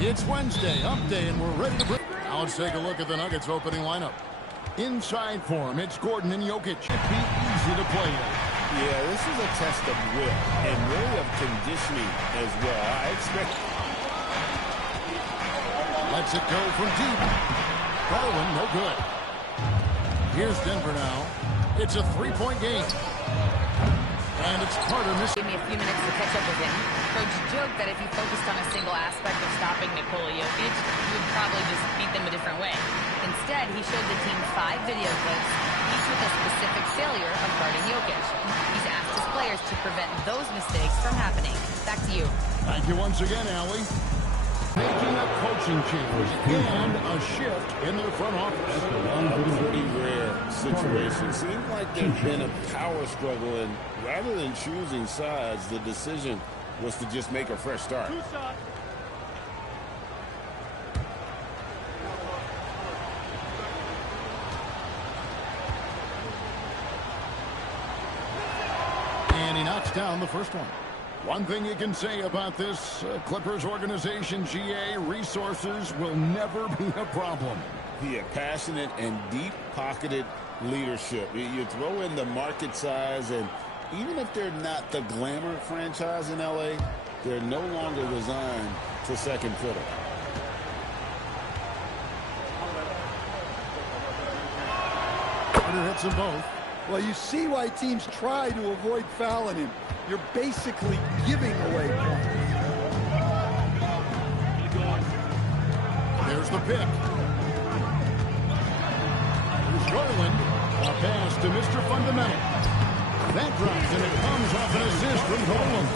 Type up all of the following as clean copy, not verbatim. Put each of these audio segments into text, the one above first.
It's Wednesday, hump day, and we're ready to break. Now let's take a look at the Nuggets opening lineup. Inside for him, it's Gordon and Jokic. It'd be easy to play in. Yeah, this is a test of will and really of conditioning as well. I expect. Lets it go from deep. Garland, no good. Here's Denver now. It's a three-point game. And it's Carter missing. Give me a few minutes to catch up with him. Coach joked that if you focused on a single aspect of stopping Nikola Jokic, you would probably just beat them a different way. Instead, he showed the team 5 video clips, each with a specific failure of guarding Jokic. He's asked his players to prevent those mistakes from happening. Back to you. Thank you once again, Allie. Making a coaching change and a shift in their front office. A pretty rare situation. Seems like there's been a power struggle, and rather than choosing sides, the decision was to just make a fresh start. And he knocks down the first one. One thing you can say about this Clippers organization, GA, resources will never be a problem. Yeah, passionate and deep-pocketed leadership. You throw in the market size, and even if they're not the glamour franchise in L.A., they're no longer resigned to second fiddle. Carter hits them both. Well, you see why teams try to avoid fouling him. You're basically giving away points. There's the pick. Here's Garland. A pass to Mr. Fundamental. That drops, and it comes off an assist from Garland.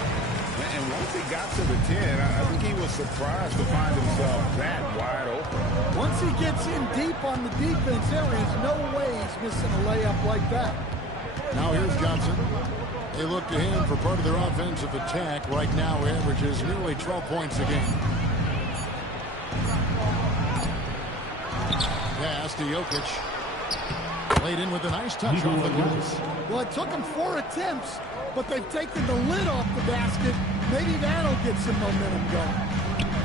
And once he got to the 10, I think he was surprised to find himself that wide open. Once he gets in deep on the defense, there is no way he's missing a layup like that. Now here's Johnson. They look to him for part of their offensive attack. Right now, averages nearly 12 points a game. Pass to Jokic. Played in with a nice touch off the glass. Well, it took him 4 attempts, but they've taken the lid off the basket. Maybe that'll get some momentum going.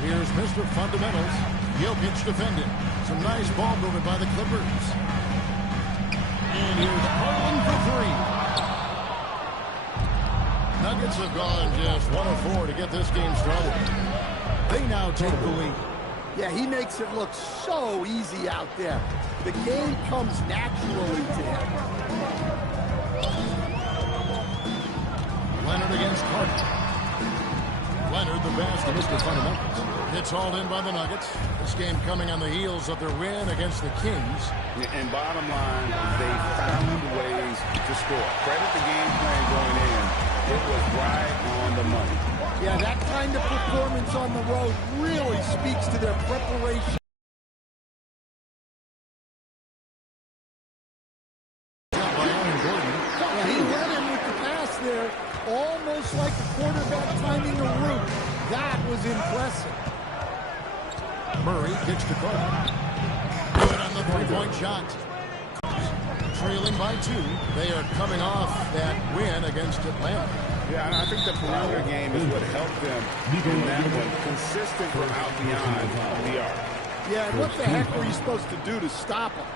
Here's Mr. Fundamentals. Jokic defending. Some nice ball movement by the Clippers. And here's Garland for 3. Nuggets have gone just 1 of 4 to get this game started. They now take the lead. Yeah, he makes it look so easy out there. The game comes naturally to him. Leonard against Carter. Leonard, the pass to Mr. Fundamentals. It's hauled in by the Nuggets. This game coming on the heels of their win against the Kings. And bottom line, they found ways to score. Credit the game plan going in. It was right on the money. Yeah, that kind of performance on the road really speaks to their preparation. Yeah, he led him with the pass there, almost like a quarterback timing a route. That was impressive. Murray kicks to Carter. Good on the three-point shot. Trailing by 2. They are coming off that win against Atlanta. Yeah, and I think the perimeter game is what helped them in that one. Consistent for out beyond the arc. Yeah, and what the heck were you supposed to do to stop him?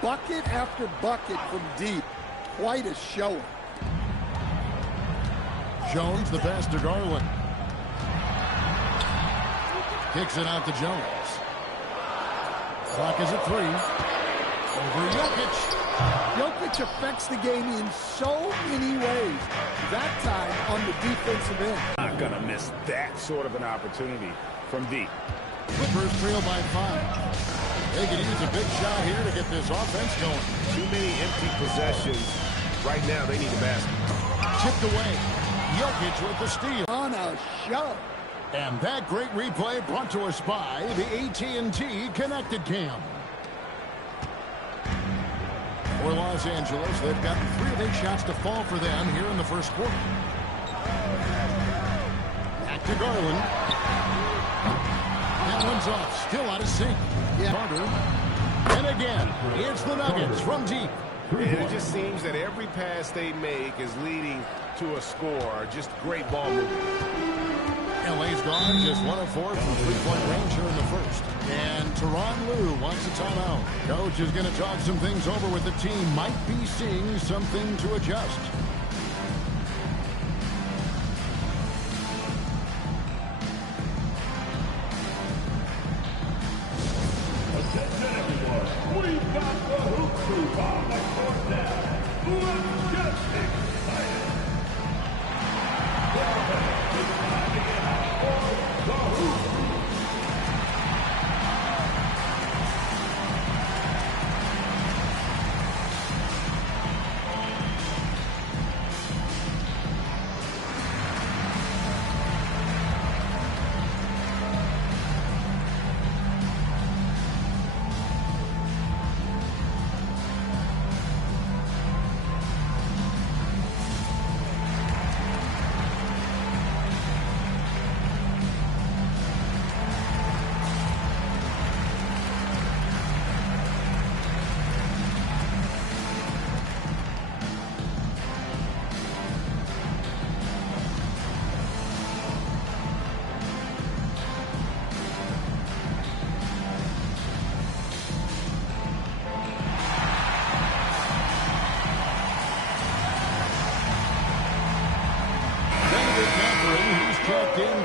Bucket after bucket from deep. Quite a showing. Jones, the pass to Garland. Kicks it out to Jones. Clock is at 3. Over Jokic. Jokic affects the game in so many ways. That time on the defensive end. Not going to miss that sort of an opportunity from deep. Clippers trail by 5. They could use a big shot here to get this offense going. Too many empty possessions. Right now, they need a basket. Tipped away. Jokic with the steal. On a show. And that great replay brought to us by the AT&T Connected Cam. For Los Angeles, they've gotten 3 of 8 shots to fall for them here in the first quarter. Back to Garland. That one's off. Still out of sync. Yeah. Carter. And again, it's the Nuggets from deep. And it just seems that every pass they make is leading to a score. Just great ball movement. LA's gone just 1 of 4 from three-point range here in the first. And Tyronn Lue wants a timeout. Coach is going to talk some things over with the team. Might be seeing something to adjust. Attention everyone, we've got the Hoop Crew on the court now. Let's get excited. It's time to get out for the Hoop Crew.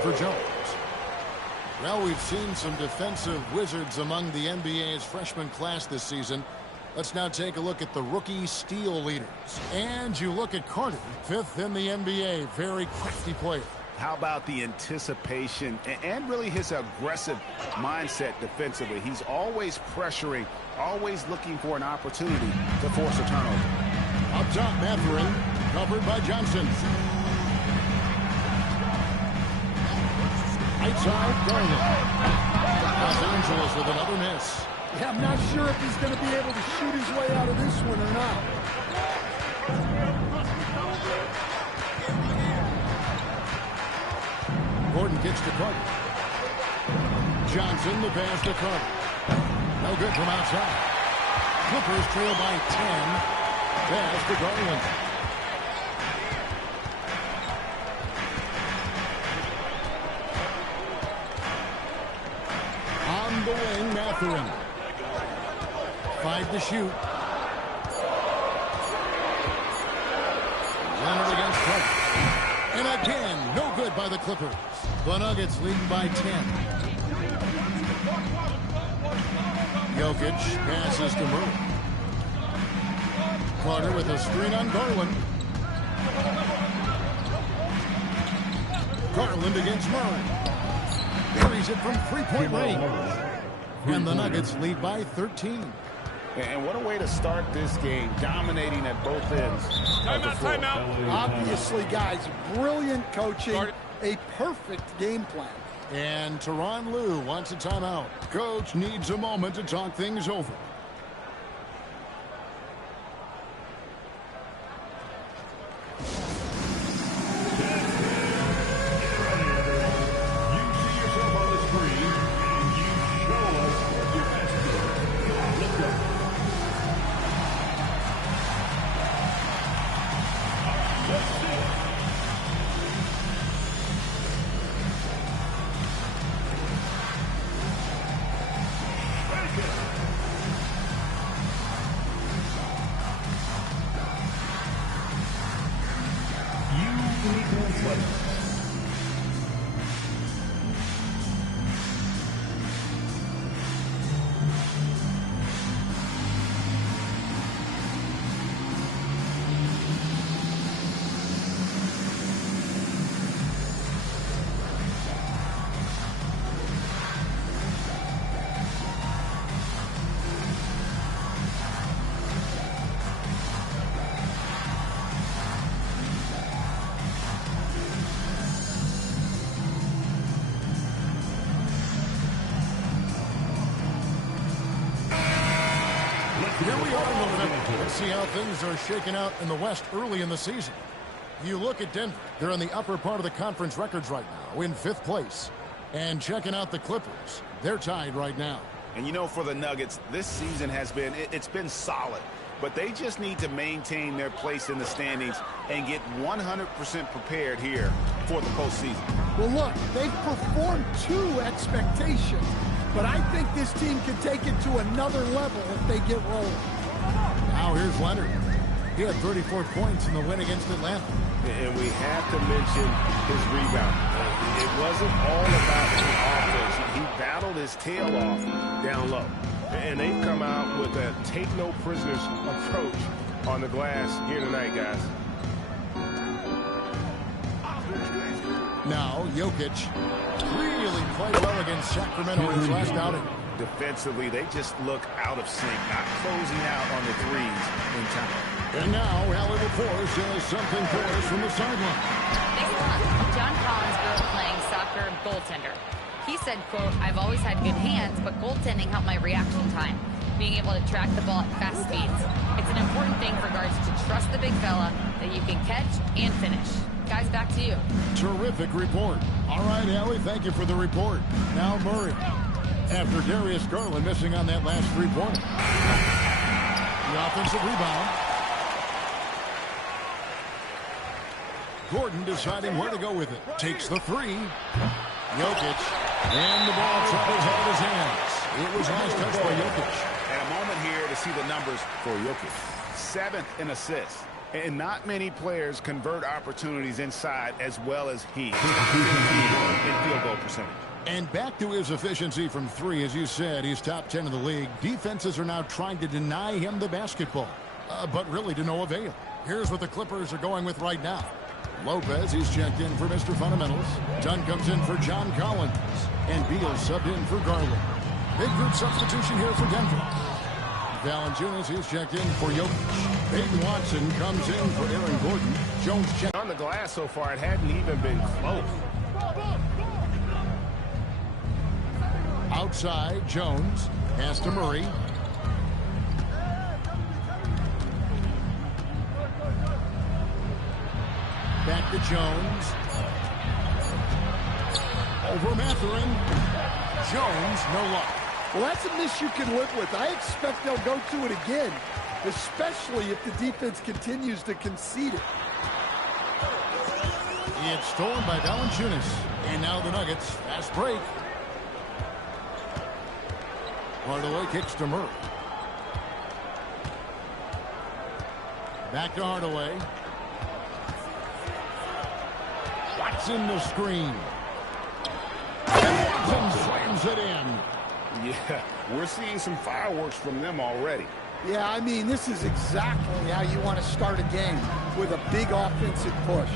For Jones. Well, we've seen some defensive wizards among the NBA's freshman class this season. Let's now take a look at the rookie steal leaders. And you look at Carter, 5th in the NBA, very crafty player. How about the anticipation and really his aggressive mindset defensively? He's always pressuring, always looking for an opportunity to force a turnover. Up top, Mathurin, covered by Johnson. Outside, Garland. Los Angeles with another miss. Yeah, I'm not sure if he's going to be able to shoot his way out of this one or not. Gordon gets to Carter. Johnson, the pass to Carter. No good from outside. Clippers trail by 10. Pass to Garland. On the wing, Mathurin. 5 to shoot. Leonard against Carter. And again, no good by the Clippers. The Nuggets leading by 10. Jokic passes to Murray. Carter with a screen on Garland. Garland against Murray. Buries it from three-point range. And the Nuggets lead by 13. And what a way to start this game, dominating at both ends. Timeout. Obviously, guys, brilliant coaching, a perfect game plan. And Tyronn Lue wants a timeout. Coach needs a moment to talk things over. Here we are in November. Let's see how things are shaking out in the West early in the season. You look at Denver. They're in the upper part of the conference records right now, in 5th place. And checking out the Clippers, they're tied right now. And you know, for the Nuggets, this season has been, it's been solid. But they just need to maintain their place in the standings and get 100% prepared here for the postseason. Well, look, they've performed to expectations, but I think this team can take it to another level if they get rolling. Now here's Leonard. He had 34 points in the win against Atlanta. And we have to mention his rebound. It wasn't all about the offense. He battled his tail off down low. And they've come out with a take-no-prisoners approach on the glass here tonight, guys. Now, Jokic really played well against Sacramento in his last outing. Defensively, they just look out of sync, not closing out on the threes in time. And now, Allie LaForce has something for us from the sideline. Next month, John Collins grew up playing soccer goaltender. He said, quote, "I've always had good hands, but goaltending helped my reaction time, being able to track the ball at fast speeds. It's an important thing for guards to trust the big fella that you can catch and finish." Guys, back to you. Terrific report. All right, Allie, thank you for the report. Now Murray. After Darius Garland missing on that last three-pointer. The offensive rebound. Gordon deciding where to go with it. Takes the three. Jokic. And the ball's out of his hands. It was last touched by Jokic. And a moment here to see the numbers for Jokic. 7th in assists. And not many players convert opportunities inside as well as he. 15 in field goal percentage. And back to his efficiency from three. As you said, he's top 10 in the league. Defenses are now trying to deny him the basketball, but really to no avail. Here's what the Clippers are going with right now. Lopez, he's checked in for Mr. Fundamentals. Dunn comes in for John Collins. And Beal subbed in for Garland. Big group substitution here for Denver. Valanciunas, he's checked in for Jokic. Peyton Watson comes in for Aaron Gordon. Jones checked On the glass so far, it hadn't even been close. outside. Jones. Pass to Murray. Back to Jones. Over Mathurin. Jones, no luck. Well, that's a miss you can live with. I expect they'll go to it again, especially if the defense continues to concede it. It's stolen by Valanciunas. And now the Nuggets. Fast break. Hardaway kicks to Murray. Back to Hardaway. Watson the screen. And Watson slams it in. Yeah, we're seeing some fireworks from them already. Yeah, I mean, this is exactly how you want to start a game, with a big offensive push.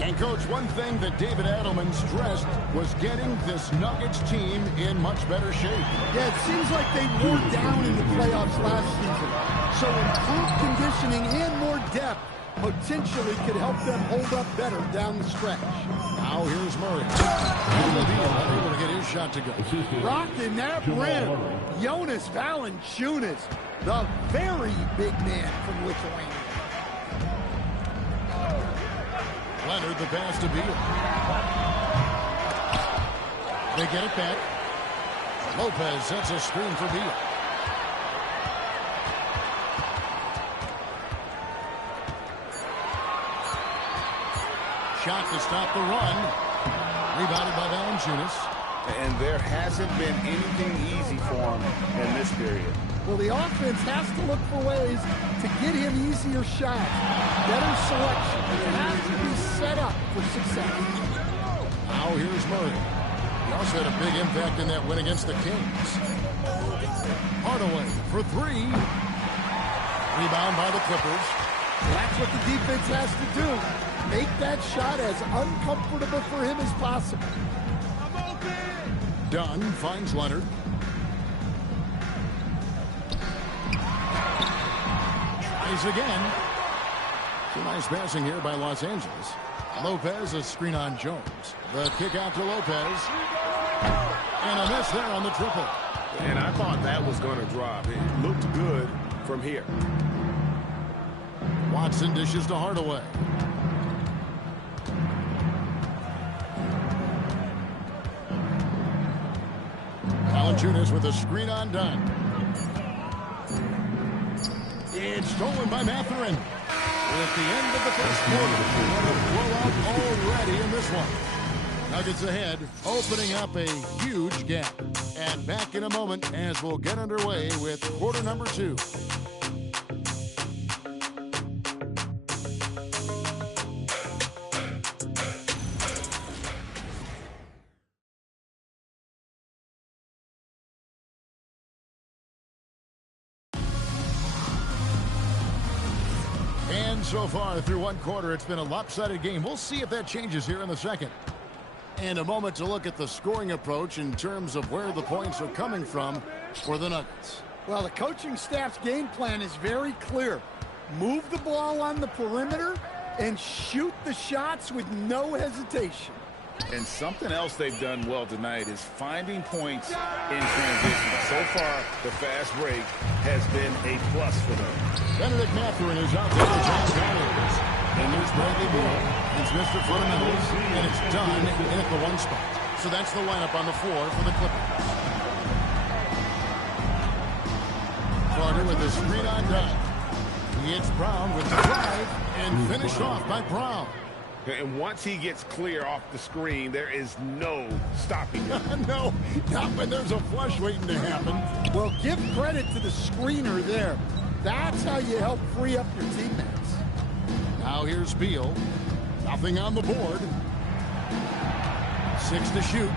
And, Coach, one thing that David Adelman stressed was getting this Nuggets team in much better shape. Yeah, it seems like they wore down in the playoffs last season. So improved conditioning and more depth potentially could help them hold up better down the stretch. Now here's Murray. Unable to get his shot to go. Rocking that rim. Jonas Valanciunas, the very big man from Lithuania. Leonard, the pass to Beal. They get it back. Lopez sets a screen for Beal. Shot to stop the run. Rebounded by Valanciunas. And there hasn't been anything easy for him in this period. Well, the offense has to look for ways to get him easier shots, better selection. It has to be set up for success. Now here's Murray. He also had a big impact in that win against the Kings. Hardaway for three. Rebound by the Clippers. That's what the defense has to do. Make that shot as uncomfortable for him as possible. Dunn finds Leonard. Tries again. Some nice passing here by Los Angeles. Lopez, a screen on Jones. The kick out to Lopez. And a miss there on the triple. And I thought that was going to drop. It looked good from here. Watson dishes to Hardaway. Valanciunas with a screen on Dunn. It's stolen by Mathurin. At the end of the first quarter, what a blowout already in this one. Nuggets ahead, opening up a huge gap. And back in a moment as we'll get underway with quarter number 2. And so far through one quarter, it's been a lopsided game. We'll see if that changes here in the second. And a moment to look at the scoring approach in terms of where the points are coming from for the Nuggets. Well, the coaching staff's game plan is very clear. Move the ball on the perimeter and shoot the shots with no hesitation. And something else they've done well tonight is finding points in transition. So far, the fast break has been a plus for them. Bennedict Mathurin is out there with John Collins. And there's Bradley Beal. It's Mr. Fundamentals, and it's done in at the 1 spot. So that's the lineup on the floor for the Clippers. Carter with a screen on dive. He hits Brown with the drive and finished off by Brown. And once he gets clear off the screen, there is no stopping him. No, not when there's a flush waiting to happen. Well, give credit to the screener there. That's how you help free up your teammates. Now here's Beal. Nothing on the board. 6 to shoot.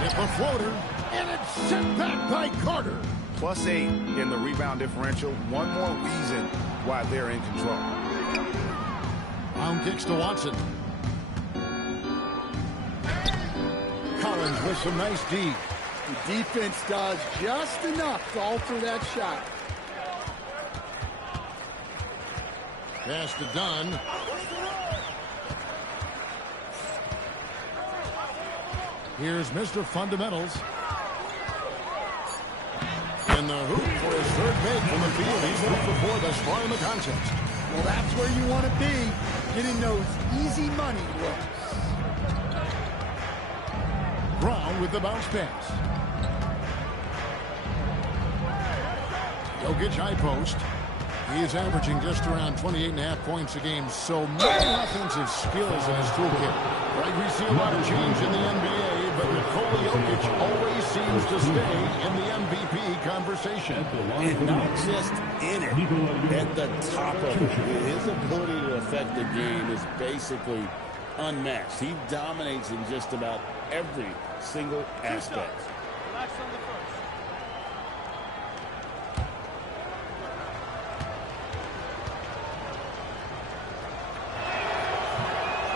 Hit the floater. And it's sent back by Carter. +8 in the rebound differential. One more reason why they're in control. Brown kicks to Watson. Collins with some nice D. The defense does just enough to alter that shot. Pass to Dunn. Here's Mr. Fundamentals. In the hoop for his third make from the field. He's 3 for 4 thus far in the contest. Well, that's where you want to be, getting those easy money looks. Brown with the bounce pass. Jokic high post. He is averaging just around 28.5 points a game. So many offensive skills in his toolkit. Right, we see a lot of change in the NBA, but Nikola Jokic always seems to stay in the MVP conversation. And not just in it, at the top of it. His ability to affect the game is basically unmatched. He dominates in just about every single aspect.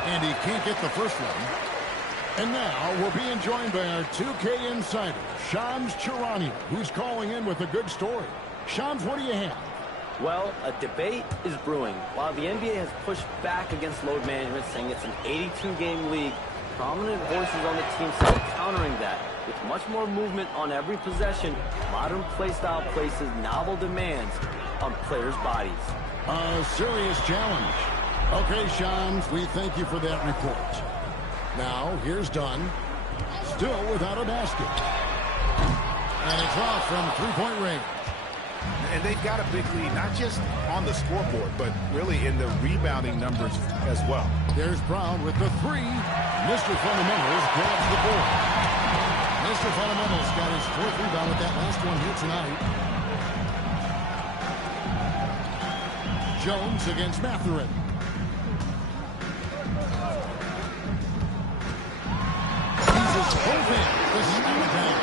And he can't get the first one. And now we're being joined by our 2K insider, Shams Charania, who's calling in with a good story. Shams, what do you have? Well, a debate is brewing. While the NBA has pushed back against load management, saying it's an 82-game league, prominent voices on the team are countering that. With much more movement on every possession, modern play style places novel demands on players' bodies. A serious challenge. Okay, Shams, we thank you for that report. Now, here's Dunn. Still without a basket. And it's off from three-point range. And they've got a big lead, not just on the scoreboard, but really in the rebounding numbers as well. There's Brown with the three. Mr. Fundamentals grabs the board. Mr. Fundamentals got his 4th rebound with that last one here tonight. Jones against Mathurin. Uses both hands to slam it down.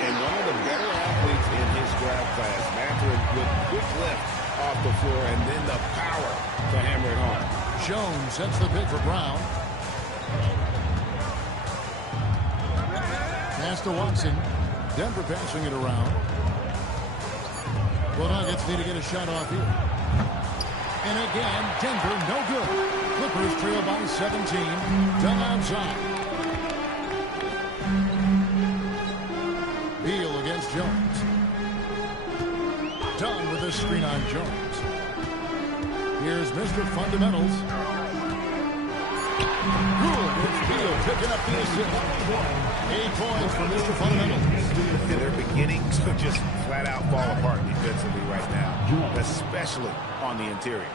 And one of the better athletes in his draft class, Mathurin, with quick lift off the floor and then the power to hammer it home. Jones sets the pick for Brown. Pass to Watson. Denver passing it around. Well, Nuggets need to get a shot off here. And again, Denver no good. Clippers trail by 17. Done outside. Beal against Jones. Done with the screen on Jones. Here's Mr. Fundamentals. Good. It's Beal picking up the assist. 8 points for Mr. Fundamentals. And they're beginning to just flat out fall apart defensively right now, especially on the interior.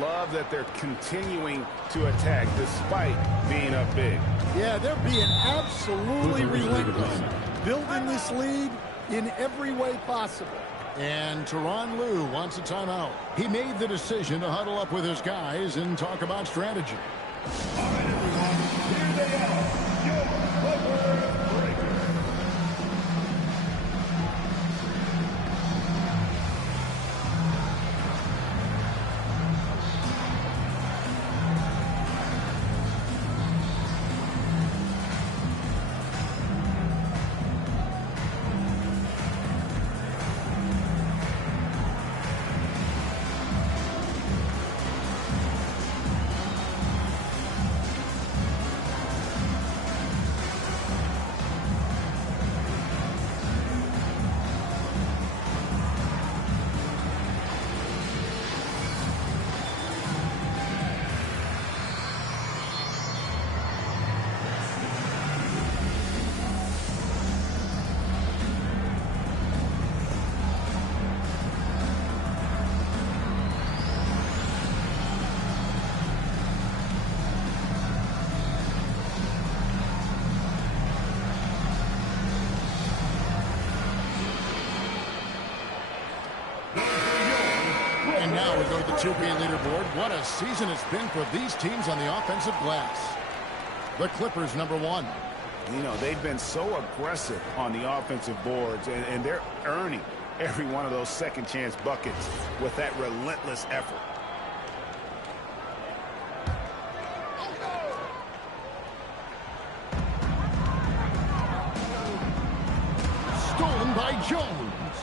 Love that they're continuing to attack despite being up big. Yeah, they're being absolutely relentless, building this lead in every way possible. And Tyronn Lue wants a timeout. He made the decision to huddle up with his guys and talk about strategy. All right, everyone, here they are, your Clippers Breakers. And now we go to the 2K leaderboard. What a season it's been for these teams on the offensive glass. The Clippers, number 1. You know, they've been so aggressive on the offensive boards, and they're earning every one of those second chance buckets with that relentless effort. Stolen by Jones.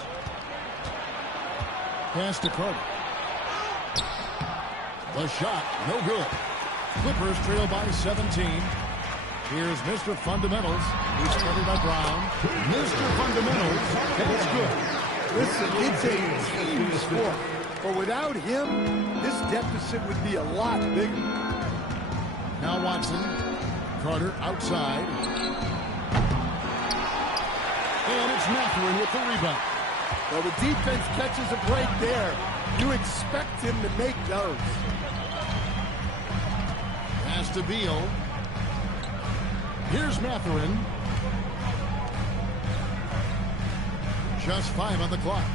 Pass to Carter. The shot, no good. Clippers trail by 17. Here's Mr. Fundamentals. He's covered by Brown. Mr. Fundamentals, that's good. Listen, it's a team sport. But without him, this deficit would be a lot bigger. Now Watson. Carter outside. And it's Mathurin with the rebound. Well, the defense catches a break there. You expect him to make those. Pass to Beal. Here's Mathurin. Just 5 on the clock.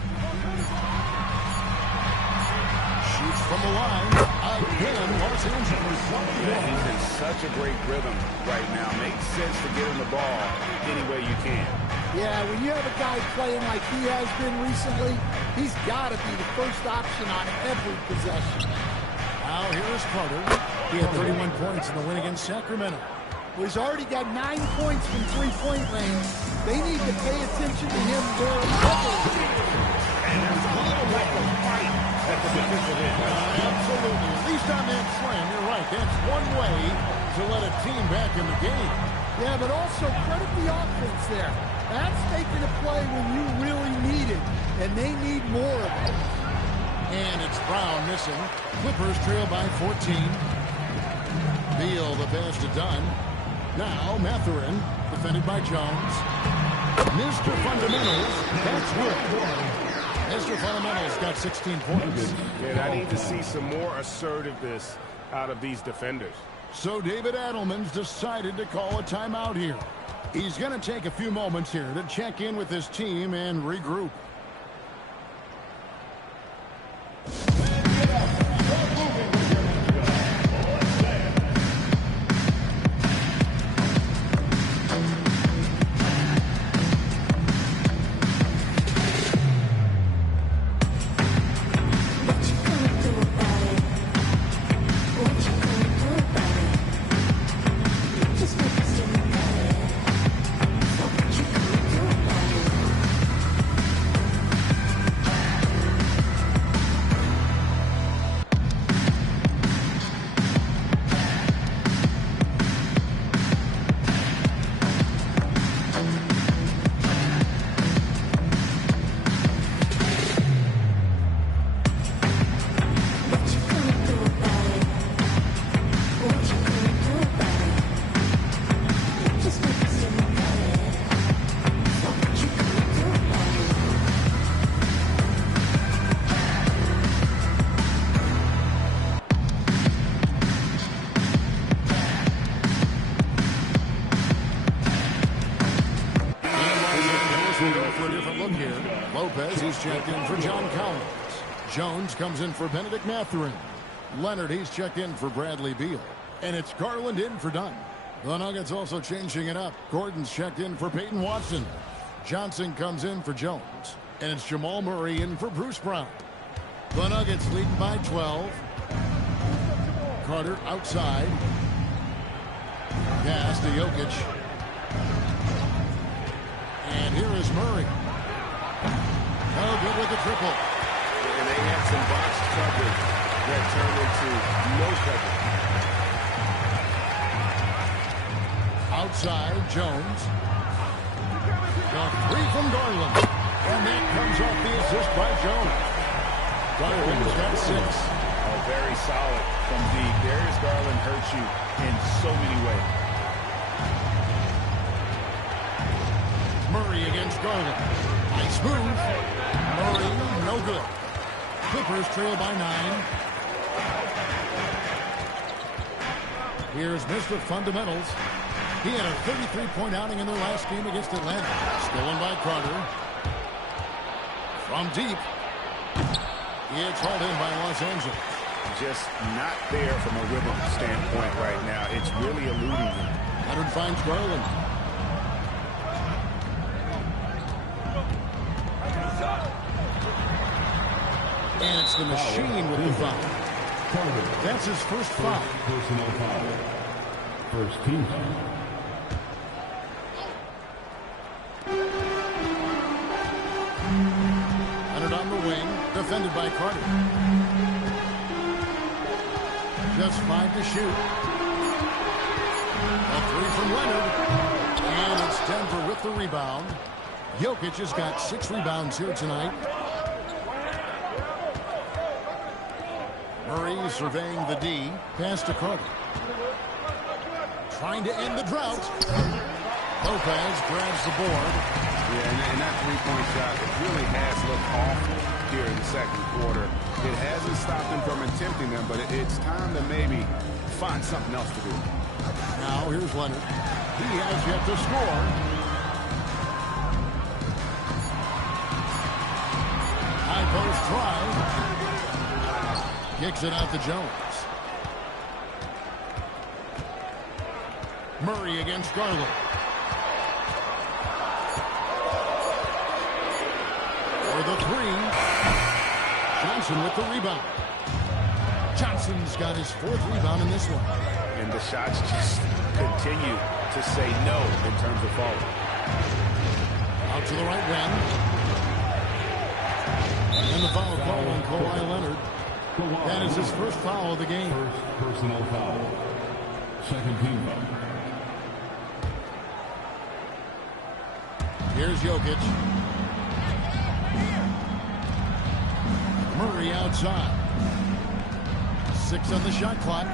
Shoots from the line. Again, Los Angeles. He's in such a great rhythm right now. Makes sense to get him the ball any way you can. Yeah, when you have a guy playing like he has been recently, he's got to be the first option on every possession. Now here is Carter. He had 31 points in the win against Sacramento. Well, he's already got 9 points from three-point range. They need to pay attention to him wherever. And there's a little like a fight at the defensive end. Absolutely. At least on that slam, you're right. That's one way to let a team back in the game. Yeah, but also credit the offense there. That's making a play when you really need it, and they need more of it. And it's Brown missing. Clippers trail by 14. Beal, the pass to Dunn. Now Mathurin, defended by Jones. Mr. Fundamentals, that's good. Mr. Fundamentals got 16 points. And I need to see some more assertiveness out of these defenders. So David Adelman's decided to call a timeout here. He's going to take a few moments here to check in with his team and regroup. Lopez, he's checked in for John Collins. Jones comes in for Benedict Mathurin. Leonard, he's checked in for Bradley Beal. And it's Garland in for Dunn. The Nuggets also changing it up. Gordon's checked in for Peyton Watson. Johnson comes in for Jones. And it's Jamal Murray in for Bruce Brown. The Nuggets leading by 12. Carter outside. Pass to Jokic. And here is Murray. No good with the triple. And they had some box coverage that turned into no coverage. Outside, Jones. The three from Garland. And that comes off the assist by Jones. Garland's got 6. Oh, very solid from deep. Darius Garland hurts you in so many ways. Murray against Garland. Nice move. Murray, no good. Clippers trail by 9. Here's Mr. Fundamentals. He had a 33-point outing in their last game against Atlanta. Stolen by Carter. From deep. It's hauled in by Los Angeles. Just not there from a rhythm standpoint right now. It's really eluding him. Leonard finds Garland. And it's the machine with the foul. That's his first foul. Personal foul. First team foul. Leonard on the wing, defended by Carter. Just 5 to shoot. A 3 from Leonard. And it's Denver with the rebound. Jokic has got 6 rebounds here tonight. Murray surveying the D. Pass to Carter. Trying to end the drought. Lopez grabs the board. Yeah, and that three-point shot, it really has looked awful here in the second quarter. It hasn't stopped him from attempting them, but it's time to maybe find something else to do. Now here's Leonard. He has yet to score. High post try. Kicks it out to Jones. Murray against Garland. For the 3. Johnson with the rebound. Johnson's got his 4th rebound in this one. And the shots just continue to say no in terms of falling. Out to the right wing. And the foul call on Kawhi Leonard. That is his first foul of the game. First personal foul. Second team foul. Here's Jokic. Murray outside. 6 on the shot clock.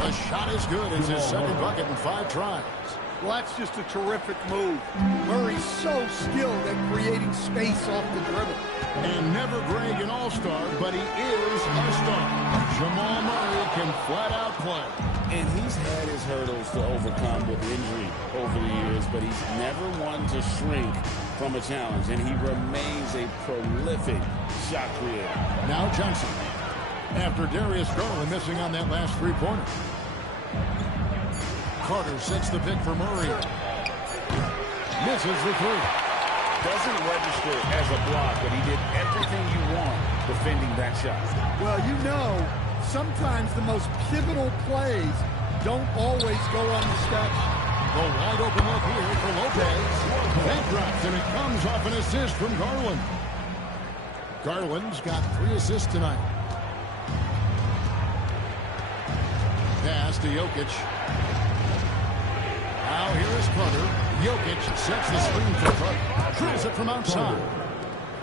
The shot is good. It's his second bucket in 5 tries. Well, that's just a terrific move. Murray's so skilled at creating space off the dribble. And never Greg an all-star, but he is a star. Jamal Murray can flat out play. And he's had his hurdles to overcome with injury over the years, but he's never one to shrink from a challenge, and he remains a prolific shot creator. Now Johnson. After Darius Garland missing on that last 3-pointer. Carter sets the pick for Murray. Misses the 3. Doesn't register as a block, but he did everything you want defending that shot. Well, you know, sometimes the most pivotal plays don't always go on the steps. The wide open look here for Lopez. That drops, and it comes off an assist from Garland. Garland's got 3 assists tonight. Pass to Jokic. Now here is Carter. Jokic sets the screen for Carter. Drills it from outside.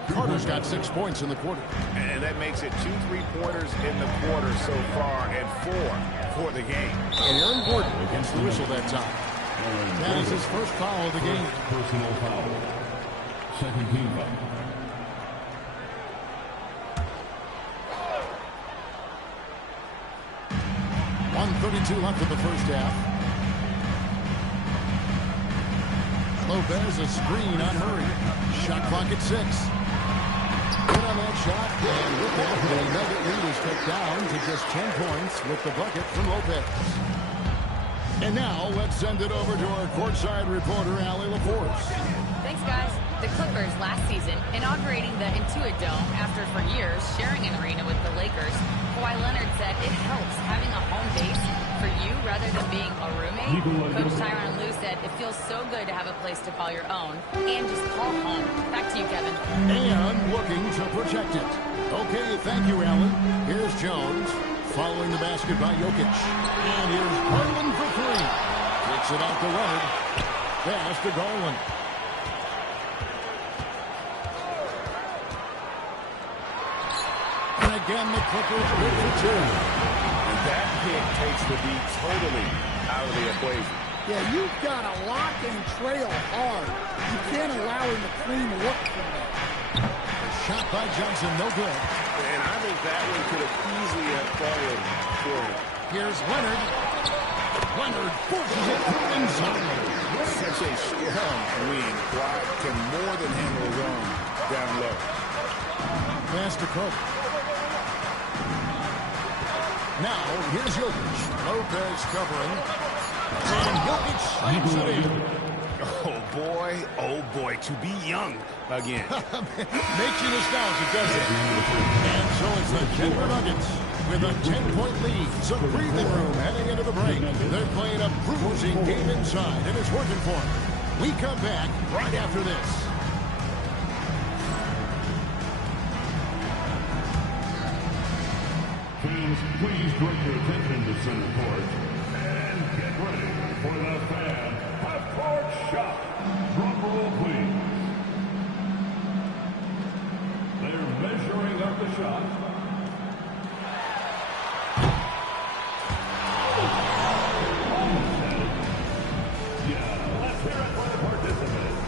Carter's got 6 points in the quarter. And that makes it 2 3-pointers in the quarter so far and 4 for the game. And Aaron Gordon against the whistle that time. That is his first foul of the game. Personal foul. Second team foul. .132 left in the first half. Lopez, a screen on Murray. Shot clock at 6. Good on that shot, and with that, the Nugget lead is cut down to just 10 points with the bucket from Lopez. And now, let's send it over to our courtside reporter, Allie LaForce. Thanks, guys. The Clippers last season inaugurating the Intuit Dome after for years sharing an arena with the Lakers. Kawhi Leonard said it helps having a home base for you rather than being a roommate. Coach Tyronn Lue said it feels so good to have a place to call your own and just call home. Back to you, Kevin. And looking to protect it. Okay, thank you, Allen. Here's Jones. Following the basket by Jokic. And here's Garland for 3. Kicks it out to Leonard. Pass to Garland. And again, the Clippers good for 2. And that pick takes the D totally out of the equation. Yeah, you've got to lock and trail hard. You can't allow him to clean look from that. Shot by Johnson, no good. And I think that one could have easily have fallen for him. Here's Leonard. Leonard forces it through inside. Such a strong wing. Kawhi can more than handle his own down low. Pass to Cook. Now, here's Jokic. Lopez covering. And Jokic slams it in. Oh boy, to be young again. Makes you nostalgic, doesn't it? And so it's the Denver Nuggets with a 10-point lead. Some breathing room heading into the break. They're playing a bruising game inside, and it's working for them. We come back right after this. Fans, please direct your attention to center court and get ready for the fan half-court shot. Drum roll, please. They're measuring up the shot. Yeah, let's hear it for the participants.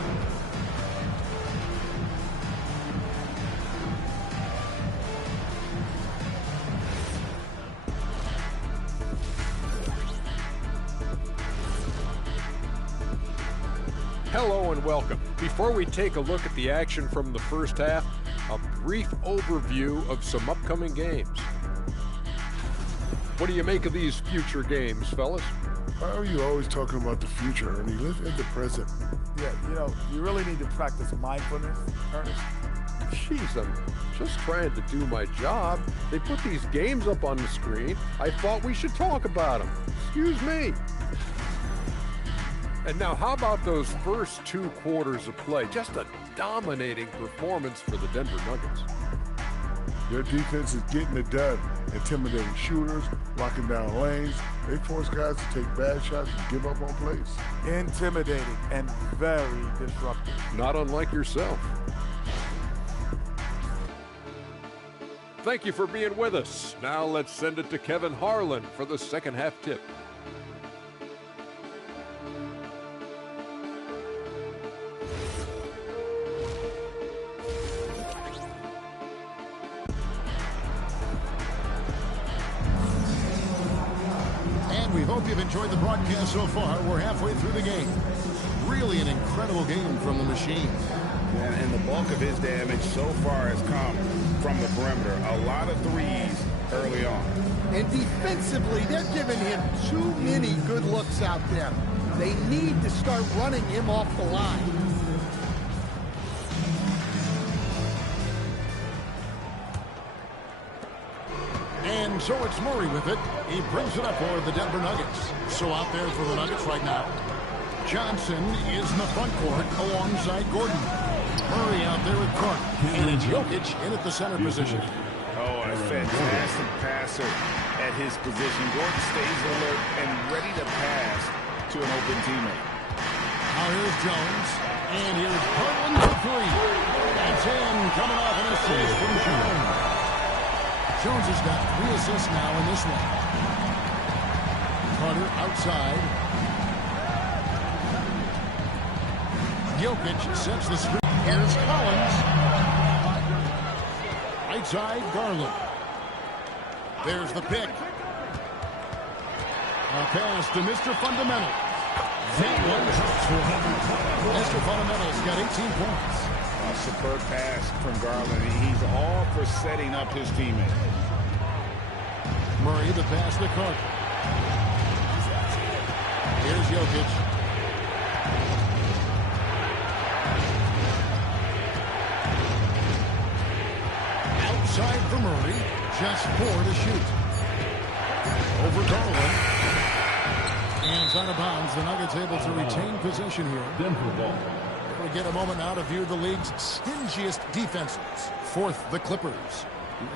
Hello and welcome. Before we take a look at the action from the first half, a brief overview of some upcoming games. What do you make of these future games, fellas? Why are you always talking about the future, Ernie? Live in the present. Yeah, you really need to practice mindfulness, Ernest. Jeez, I'm just trying to do my job. They put these games up on the screen. I thought we should talk about them. Excuse me. And now, how about those first 2 quarters of play? Just a dominating performance for the Denver Nuggets. Their defense is getting it done, intimidating shooters, locking down lanes. They force guys to take bad shots and give up on plays. Intimidating and very disruptive. Not unlike yourself. Thank you for being with us. Now let's send it to Kevin Harlan for the second half tip. We hope you've enjoyed the broadcast so far. We're halfway through the game. Really an incredible game from the machine. And the bulk of his damage so far has come from the perimeter. A lot of threes early on. And defensively, they're giving him too many good looks out there. They need to start running him off the line. And so it's Murray with it. He brings it up for the Denver Nuggets. So out there for the Nuggets right now. Johnson is in the front court alongside Gordon. Murray out there with Clark. And it's Jokic in at the center position. Oh, a fantastic passer at his position. Gordon stays alert and ready to pass to an open teammate. Now here's Jones. And here's Garland for 3. That's in, coming off an assist from Jones. Jones has got 3 assists now in this one. Carter outside. Jokic sets the screen. Here's Collins. Right side, Garland. There's the pick. A pass to Mr. Fundamental. That one drops for 112. Mr. Fundamental's got 18 points. A superb pass from Garland. He's all for setting up his teammate. Murray, the pass to Carter. Here's Jokic. Outside for Murray. Just 4 to shoot. Over Garland. Hands out of bounds. The Nuggets able to retain possession here. Denver ball. We get a moment now to view the league's stingiest defenses. Fourth, the Clippers.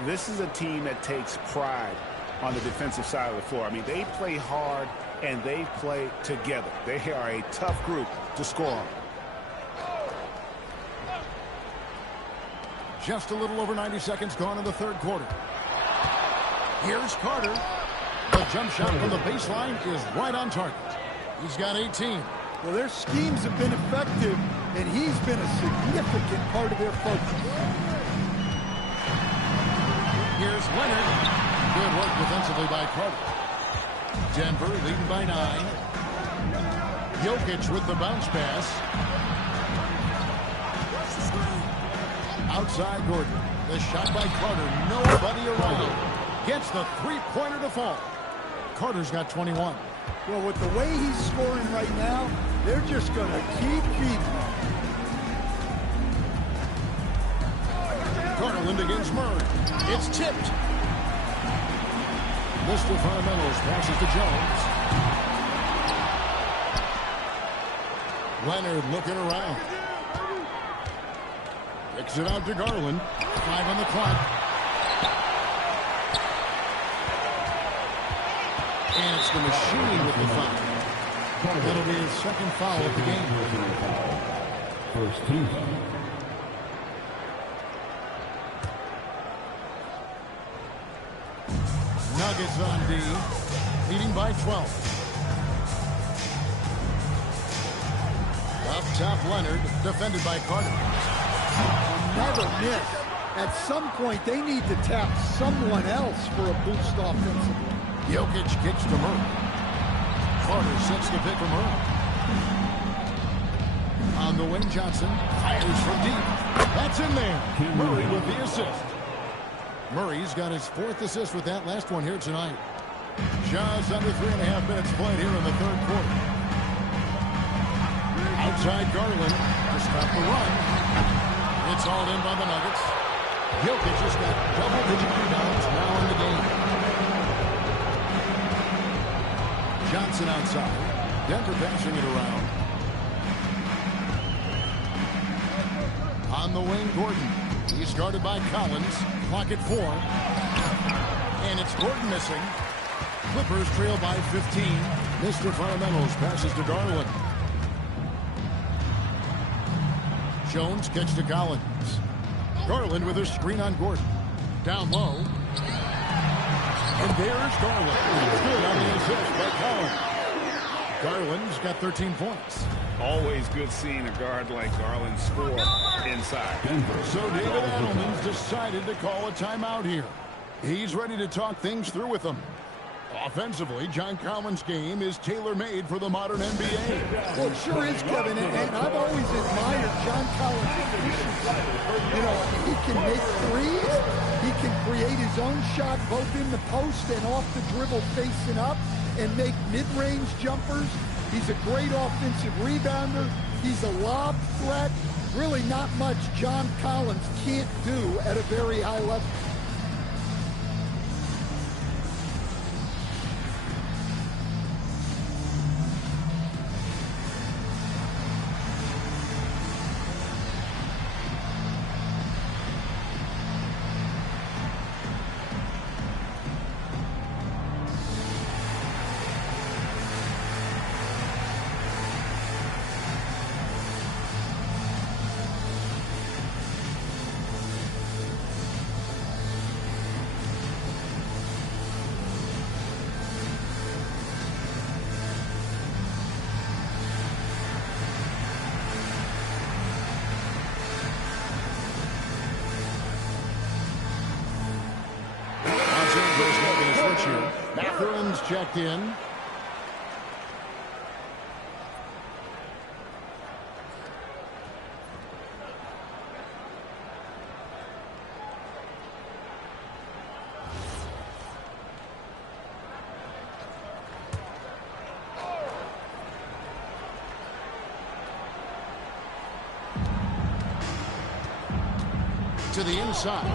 This is a team that takes pride on the defensive side of the floor. I mean, they play hard and they play together. They are a tough group to score on. Just a little over 90 seconds gone in the third quarter. Here's Carter. The jump shot from the baseline is right on target. He's got 18. Well, their schemes have been effective, and he's been a significant part of their focus. Here's Leonard. Good work defensively by Carter. Denver leading by 9. Jokic with the bounce pass. Outside Gordon. The shot by Carter. Nobody around. Gets the three-pointer to fall. Carter's got 21. Well, with the way he's scoring right now, they're just going to keep feeding him. Garland against Murray. It's tipped. Mr. Fundamentals passes to Jones. Leonard looking around. Kicks it out to Garland. 5 on the clock. And it's the machine with the foul. That'll be his second foul of the game. First team foul. Nuggets on D, leading by 12. Up top, Leonard, defended by Carter. Another miss. At some point, they need to tap someone else for a boost offensively. Jokic kicks to Murray. Carter sets the pick for Murray. On the wing, Johnson fires from deep. That's in there. Murray with the assist. Murray's got his 4th assist with that last one here tonight. Just under 3.5 minutes played here in the third quarter. Outside Garland to stop the run. It's hauled in by the Nuggets. Jokic has got double-digit rebounds now in the game. Johnson outside. Denver passing it around. On the wing, Gordon. He's guarded by Collins. Clock at 4. And it's Gordon missing. Clippers trail by 15. Mr. Fundamentals passes to Garland. Jones kicks to Collins. Garland with a screen on Gordon. Down low. And there's Garland. Good on the assist by Collins. Garland's got 13 points. Always good seeing a guard like Garland score inside. So David Adelman's decided to call a timeout here. He's ready to talk things through with them. Offensively, John Collins' game is tailor-made for the modern NBA. Well, it sure is, Kevin, and I've always admired John Collins' efficiency. You know, he can make threes, he can create his own shot both in the post and off the dribble facing up, and make mid-range jumpers. He's a great offensive rebounder. He's a lob threat. Really not much John Collins can't do at a very high level. Mathurin's checked in. to the inside.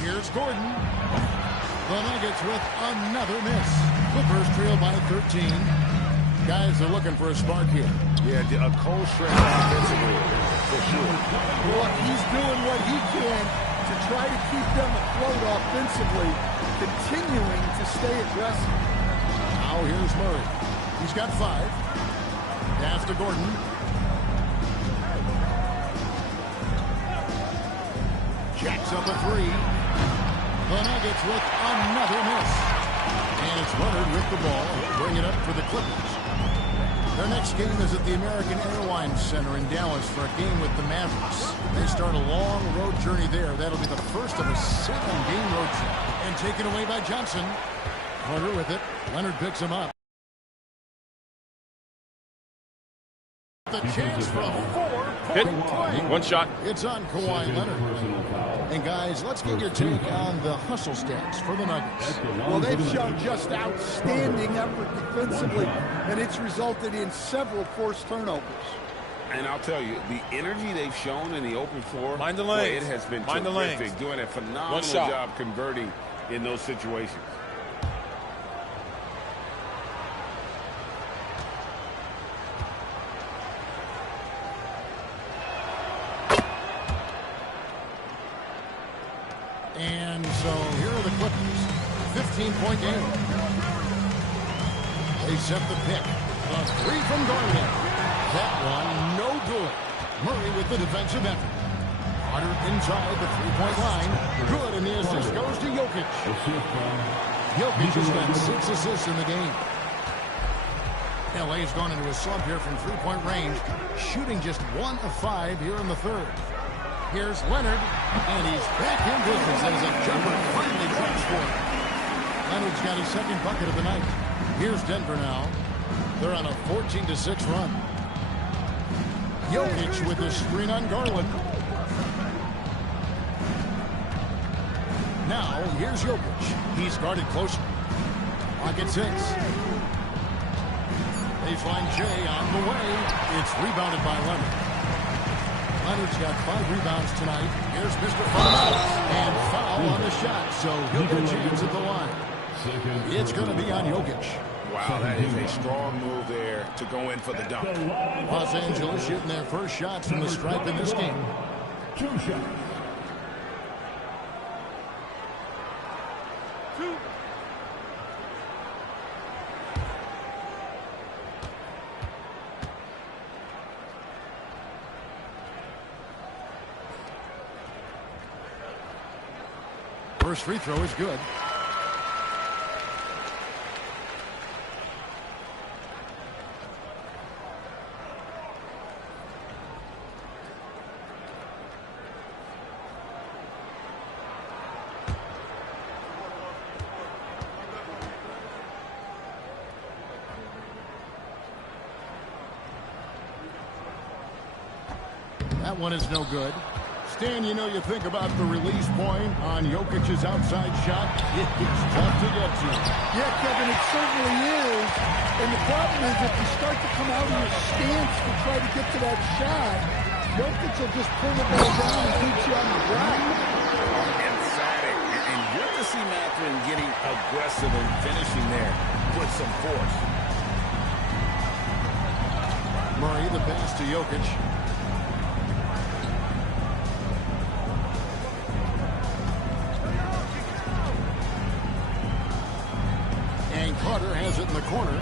Here's Gordon. The Nuggets with another miss. Clippers trail by 13. Guys are looking for a spark here. Yeah, a cold stretch offensively, for sure. Look, he's doing what he can to try to keep them afloat offensively, continuing to stay aggressive. Now here's Murray. He's got 5. Pass to Gordon. Jacks up a 3. The Nuggets with another miss. And it's Leonard with the ball. He'll bring it up for the Clippers. Their next game is at the American Airlines Center in Dallas for a game with the Mavericks. They start a long road journey there. That'll be the first of a 7-game road trip. And taken away by Johnson. Carter with it. Leonard picks him up. The chance for a 4-point play. One shot. It's on Kawhi Leonard. And guys, let's get your take on the hustle stats for the Nuggets. Well, they've shown just outstanding effort defensively, and it's resulted in several forced turnovers. And I'll tell you, the energy they've shown in the open floor, Mind the lanes. It has been Mind terrific. the lanes. Doing a phenomenal job converting in those situations. And so here are the Clippers. 15-point game. They set the pick. A 3 from Garland. That one no good. Murray with the defensive effort. Carter inside the 3-point line. Good, and the assist goes to Jokic. Jokic has got 6 assists in the game. LA's gone into a slump here from 3-point range, shooting just 1 of 5 here in the third. Here's Leonard, and he's back in business as a jumper finally drops for him. Leonard's got his second bucket of the night. Here's Denver now. They're on a 14-6 run. Jokic with the screen on Garland. Now, here's Jokic. He's guarded closer. Pocket 6. They find Jay on the way. It's rebounded by Leonard. Leonard's got 5 rebounds tonight. Here's Mr. Fundamentals. And foul on the shot, so he'll get a chance at the line. It's going to be on Jokic. Wow, that is a strong move there to go in for the dunk. Los Angeles shooting their first shots from the stripe in this game. 2 shots. First free throw is good. That one is no good. Stan, you know, you think about the release point on Jokic's outside shot. It's tough to get to. Yeah, Kevin, it certainly is. And the problem is if you start to come out of your stance to try to get to that shot, Jokic will just pull the ball down and beat you on the ground. Emphatic. And good to see Mathurin getting aggressive and finishing there with some force. Murray, the pass to Jokic. Carter has it in the corner.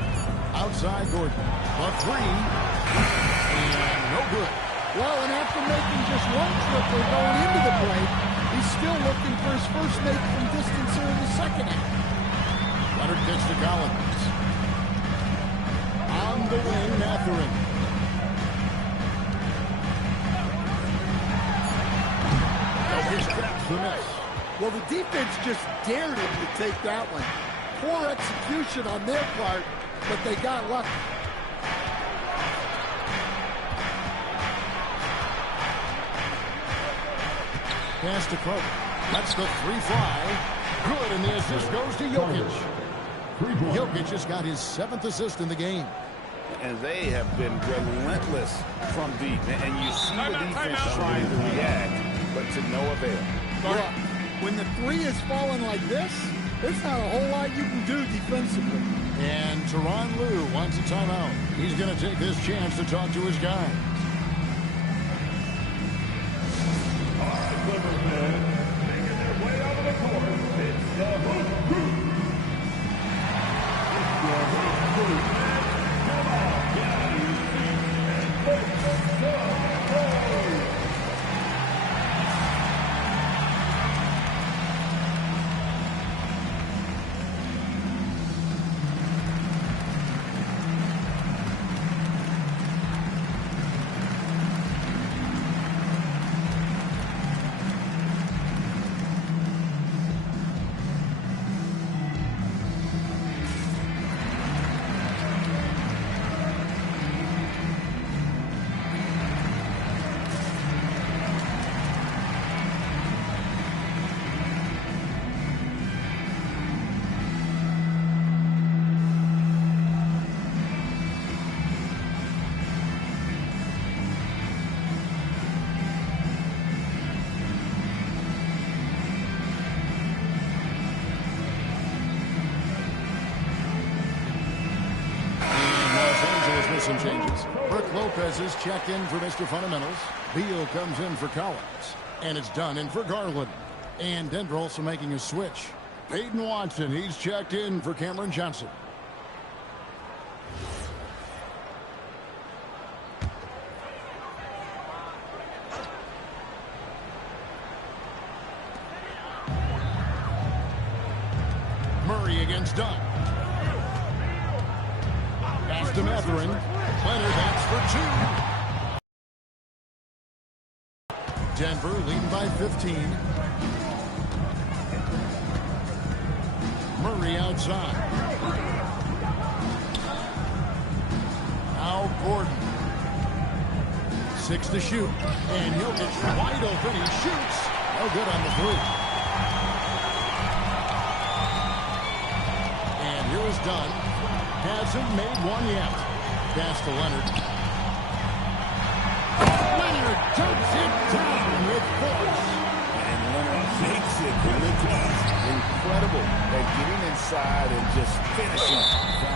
Outside Gordon. A 3. And no good. Well, and after making just 1 triple going into the break, he's still looking for his first make from distance here in the second half. Leonard gets to Collins. On the wing, Mathurin. Jokic traps the miss. Well, the defense just dared him to take that one. Poor execution on their part, but they got lucky. Pass to Carter. That's the 3 fly. Good, and the assist goes to Jokic. Jokic has got his 7th assist in the game. And they have been relentless from deep. And you see the defense trying to react, but to no avail. Look, when the three is falling like this, there's not a whole lot you can do defensively. And Tyronn Lue wants a timeout. He's going to take this chance to talk to his guys. Making their way out of the corner, it's the Hoop Group. It's the Hoop Group. Come on, guys, and make some noise. Some changes. Brook Lopez is checked in for Mr. Fundamentals. Beal comes in for Collins. And it's done in for Garland. And Denver also making a switch. Peyton Watson, he's checked in for Cameron Johnson. Murray against Dunn. Pass to Mathurin. Leonard, that's for 2. Denver leading by 15. Murray outside. Now Gordon. 6 to shoot. And Jokic wide open. He shoots. No good on the 3. And here is Dunn. Hasn't made one yet. Pass to Leonard. Leonard takes it down with force. And Leonard makes it with the class. Incredible at getting inside and just finishing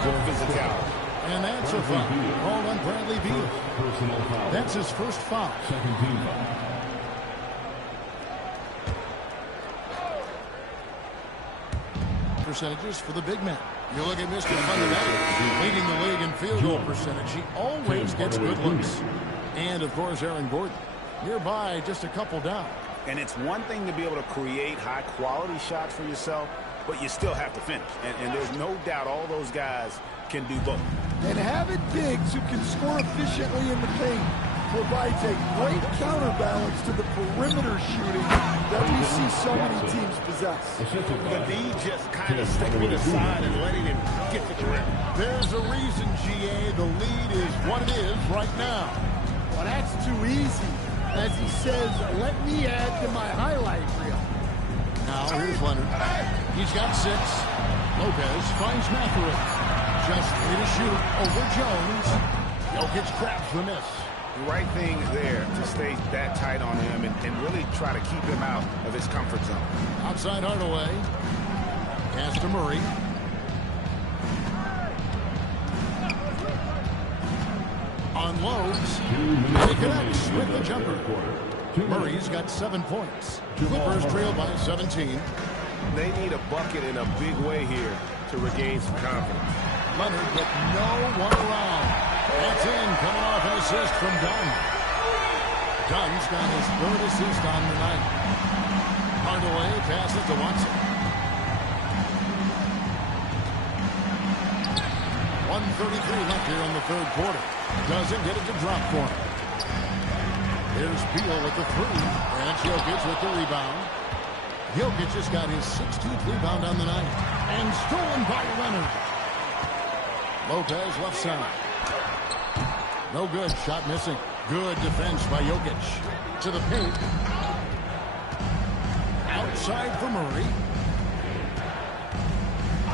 with physicality. And that's a foul. Called on Bradley Beal. That's his first foul. Second team foul. Percentages for the big man. You look at Mr. Fundamentals, leading the league in field goal percentage. He always gets good looks. And, of course, Aaron Gordon. Nearby, just a couple down. And it's one thing to be able to create high-quality shots for yourself, but you still have to finish. And there's no doubt all those guys can do both. And having bigs who can score efficiently in the paint provides a great counterbalance to the perimeter shooting that we see so many teams possess. The D just kind of stepping aside and letting him get to the rim. There's a reason, GA, the lead is what it is right now. Well, that's too easy. As he says, let me add to my highlight reel. Now here's Leonard. He's got 6. Lopez finds Mathurin. Just 3 to shoot over Jones. Jokic traps the miss. The right thing there to stay that tight on him and really try to keep him out of his comfort zone. Outside Hardaway. Pass to Murray. Unloads. He connects with the jumper. Murray's got 7 points. Clippers trail by 17. They need a bucket in a big way here to regain some confidence. Leonard with no one around. That's in, coming off an assist from Dunn. Dunn's got his 3rd assist on the night. Hardaway passes to Watson. 1:33 left here in the 3rd quarter. Doesn't get it to drop corner. Here's Beal with the 3. And it's Jokic with the rebound. Jokic has got his 16th rebound on the night. And stolen by Leonard. Lopez left side. No good. Shot missing. Good defense by Jokic. To the paint. Outside for Murray.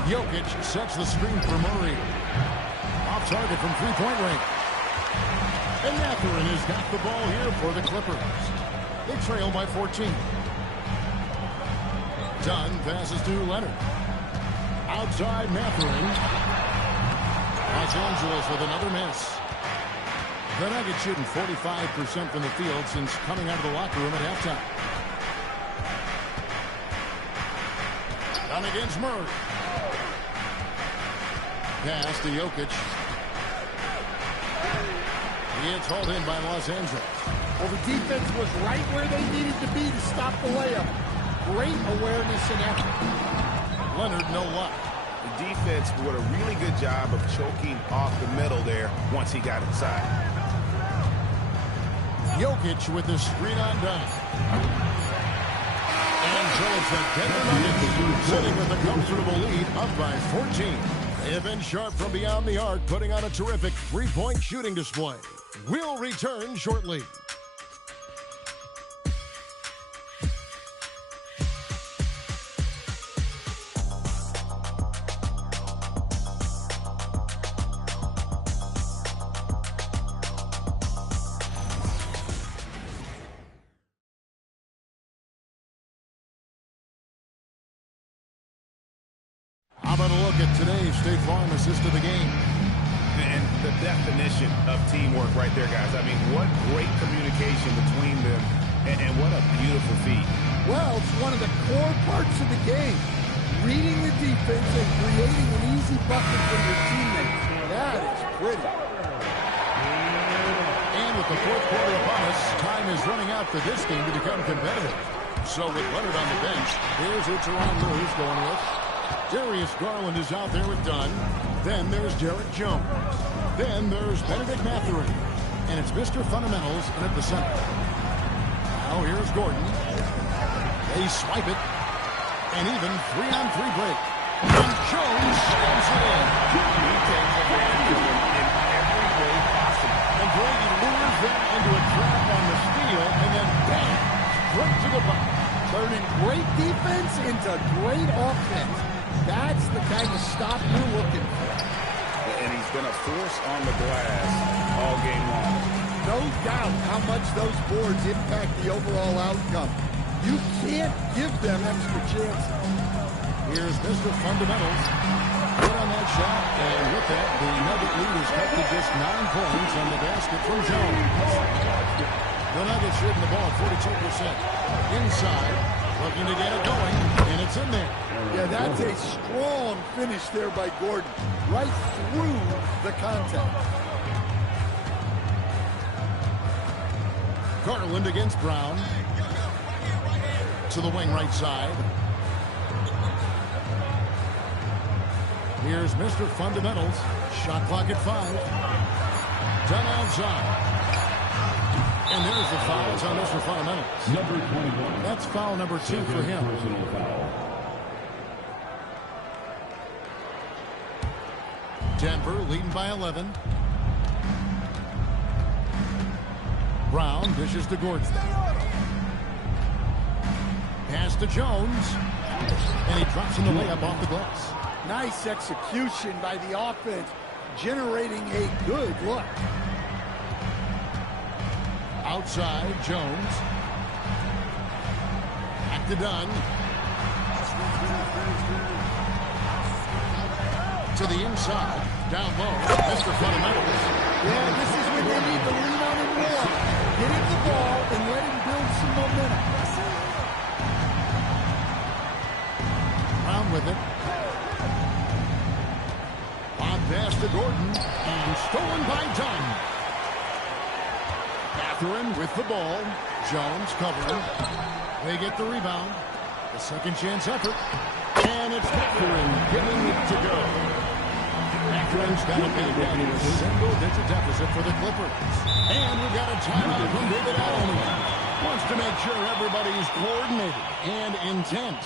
Jokic sets the screen for Murray. off target from three-point range. And Mathurin has got the ball here for the Clippers. They trail by 14. Dunn passes to Leonard. Outside Mathurin. Los Angeles with another miss. The Nuggets shooting 45% from the field since coming out of the locker room at halftime. Down against Murray. Pass to Jokic. It's hauled in by Los Angeles. Well, the defense was right where they needed to be to stop the layup. Great awareness and effort. Leonard, no luck. The defense did a really good job of choking off the middle there once he got inside. Jokic with the screen on Dunn. And so it's the Denver Nuggets sitting with a comfortable lead up by 14. They have been sharp from beyond the arc, putting on a terrific three-point shooting display. We'll return shortly. How about a look at today's State Farm assist of the game? And the definition of teamwork right there, guys. I mean, what great communication between them, and what a beautiful feat. Well, it's one of the core parts of the game. Reading the defense and creating an easy bucket for your teammates. That is pretty. And with the fourth quarter upon us, time is running out for this game to become competitive. So with Leonard on the bench, here's who Teron Lewis going with. Darius Garland is out there with Dunn. Then there's Derek Jones. Then there's Benedict Mathurin. And it's Mr. Fundamentals in at the center. Now here's Gordon. They swipe it. And even 3-on-3 break. And Jones slams it in. He takes advantage of him in every way possible. And Brady lures them into a trap on the steal. And then bam! Right to the bucket. Turning great defense into great offense. That's the kind of stop you're looking for. And he's been a force on the glass all game long. No doubt how much those boards impact the overall outcome. You can't give them extra chances. Here's Mr. Fundamentals. Good on that shot. And with that, the Nugget lead is cut to just 9 points on the basket from Jones. The Nuggets shooting the ball 42%. Inside, looking to get it going, and it's in there. Yeah, that's a strong finish there by Gordon. Right through the contact. Garland against Brown. To the wing right side. Here's Mr. Fundamentals. Shot clock at 5. Done outside. And there's the fouls on Mr. Fundamentals. Number 21. That's foul number 2 for him. Personal foul. Denver leading by 11. Brown dishes to Gordon. Pass to Jones. And he drops in the layup off the glass. Nice execution by the offense, generating a good look. Outside, Jones. Back to Dunn. To the inside. Down low. Mr. Fundamentals. Yeah, this is when they need to lean on him more. Get him the ball and let him build some momentum. Brown with it. Long pass to Gordon. And stolen by Dunn. Mathurin with the ball. Jones covering. They get the rebound. The second chance effort. And it's Mathurin getting it to go. Mathurin's got a big down to a single-digit deficit for the Clippers. And we've got a timeout from David Allen. Wants to make sure everybody's coordinated and intent.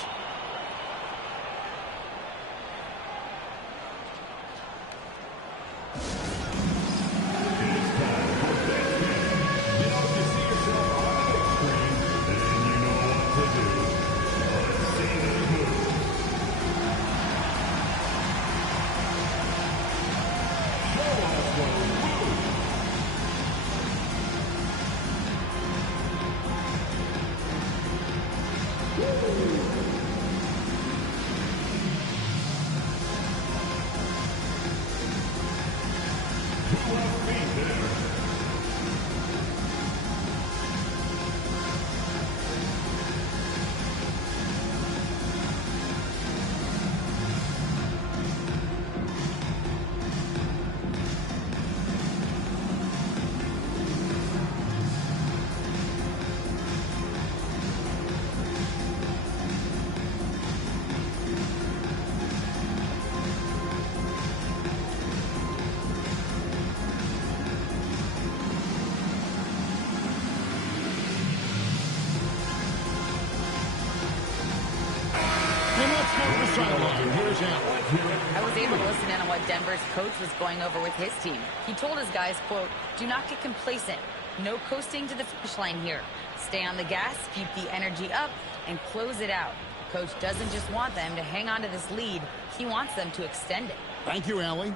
I was able to listen in on what Denver's coach was going over with his team. He told his guys, quote, "Do not get complacent. No coasting to the finish line here. Stay on the gas, keep the energy up, and close it out." Coach doesn't just want them to hang on to this lead. He wants them to extend it. Thank you, Allie.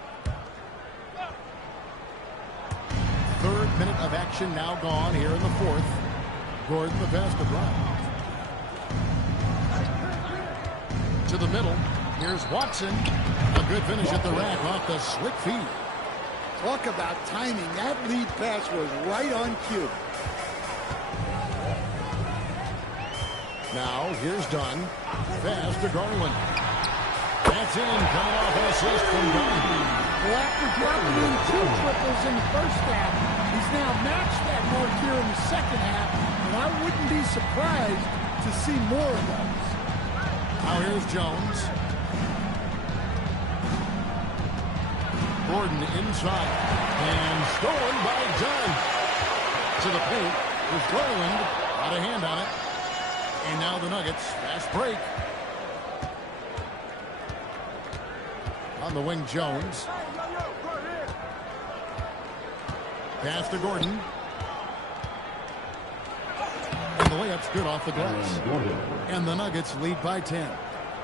Third minute of action now gone here in the fourth. Gordon, the pass to Brown. To the middle. Here's Watson. A good finish at the rack off the slick feed. Talk about timing. That lead pass was right on cue. Now, here's Dunn. Pass to Garland. That's in. Coming off an assist from Dunn. Well, after dropping in 2 triples in the first half, he's now matched that mark here in the second half, and I wouldn't be surprised to see more of those. Now here's Jones. Gordon inside. And stolen by Dunn. To the paint with Garland. Got a hand on it. And now the Nuggets. Fast break. On the wing, Jones. Pass to Gordon. And the layup's good off the glass. And the Nuggets lead by 10.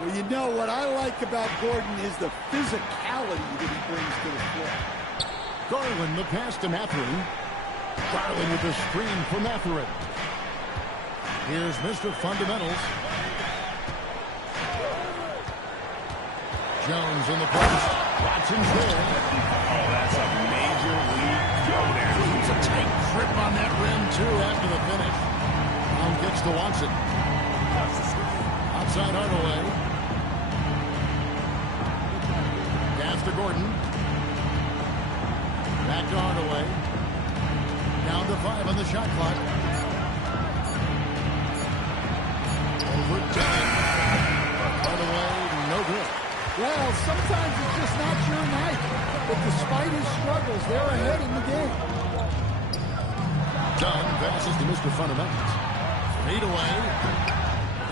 Well, you know, what I like about Gordon is the physicality that he brings to the floor. Garland, the pass to Mathurin. Garland with the screen for Mathurin. Here's Mr. Fundamentals. Jones in the post. Watson's there. Oh, that's a major league throwdown. It's a tight grip on that rim, too, after the finish. Brown kicks to Watson. Outside Hardaway. Pass to Gordon. Back to Hardaway. Down to 5 on the shot clock. Over time. Hardaway, no good. Well, sometimes it's just not your night. But despite his struggles, they're ahead in the game. Dunn passes to Mr. Fundamentals. Feed away.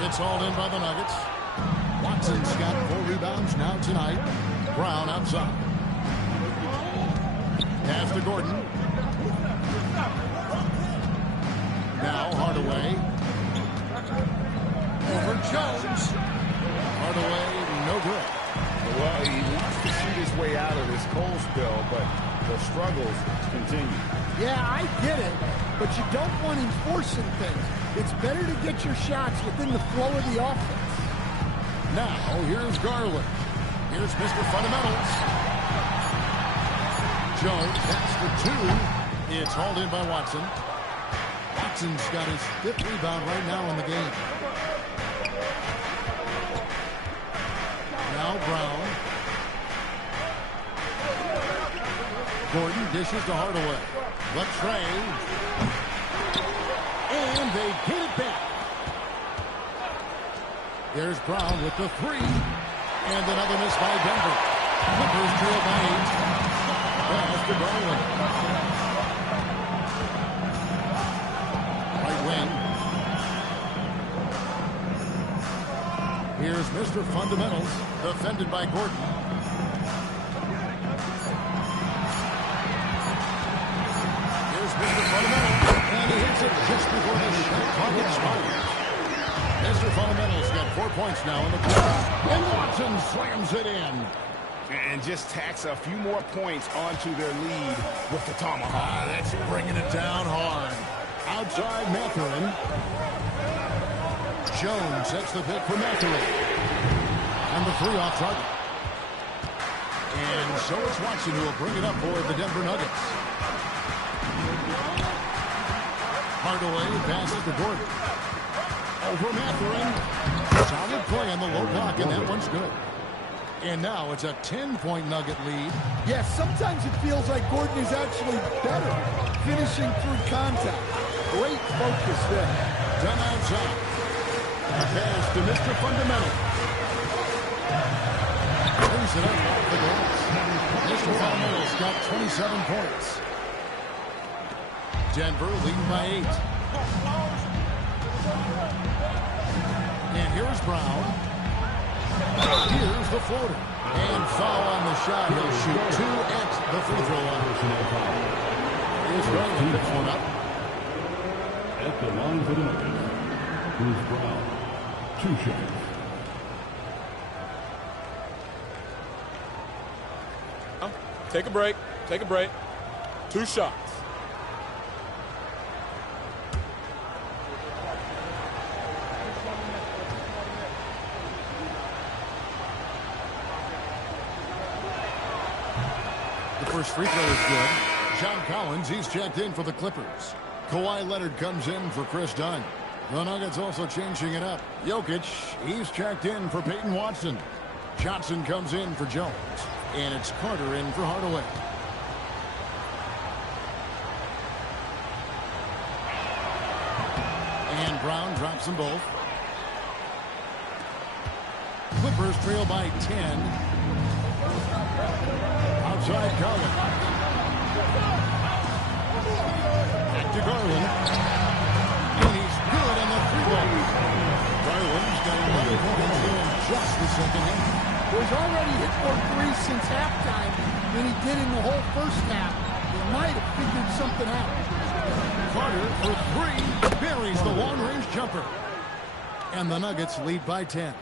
It's hauled in by the Nuggets. Watson's got 4 rebounds now tonight. Brown outside. Pass to Gordon. Now Hardaway. Over Jones. Hardaway, no good. Well, he wants to shoot his way out of this cold spell, but the struggles continue. Yeah, I get it, but you don't want him forcing things. It's better to get your shots within the flow of the offense. Now, here's Garland. Here's Mr. Fundamentals. Jones, that's the 2. It's hauled in by Watson. Watson's got his 5th rebound right now in the game. Now Brown. Gordon dishes to Hardaway. The tray. And they get it back. There's Brown with the 3. And another miss by Denver. Clippers trail by 8. Pass to Garland. Right wing. Here's Mr. Fundamentals, defended by Gordon. Here's Mr. Fundamentals, and he hits it just before the shot clock expires. Mr. Fundamentals got 4 points now in the quarter, and Watson slams it in. And just tacks a few more points onto their lead with the tomahawk. That's bringing it down hard. Outside Mathurin. Jones sets the pick for Mathurin. And the 3 off target. And so it's Watson who will bring it up for the Denver Nuggets. Hardaway passes to Gordon. Over Mathurin. Solid play on the low block, and that one's good. And now it's a 10-point Nugget lead. Yes, sometimes it feels like Gordon is actually better finishing through contact. Great focus there. Done outside. A pass to Mr. Fundamental. Brings it up off the glass. Mr. Fundamental's got 27 points. Denver leading by 8. And here's Brown. Here's the floater. And foul on the shot. He'll shoot 2 at the free throw line. Here's Garland picks one up. At the line for the Nuggets, here's Brown. 2 shots. Take a break. Take a break. 2 shots. The first free throw is good. John Collins, he's checked in for the Clippers. Kawhi Leonard comes in for Chris Dunn. The Nuggets also changing it up. Jokic, he's checked in for Peyton Watson. Johnson comes in for Jones. And it's Carter in for Hardaway. And Brown drops them both. Clippers trail by 10. Outside Garland. Back to Garland. And he's good on the 3-ball. Garland's got 11 points in just the second half. He's already hit more threes since halftime than he did in the whole first half. He might have figured something out. Carter for 3. Buries the long-range jumper. And the Nuggets lead by 10.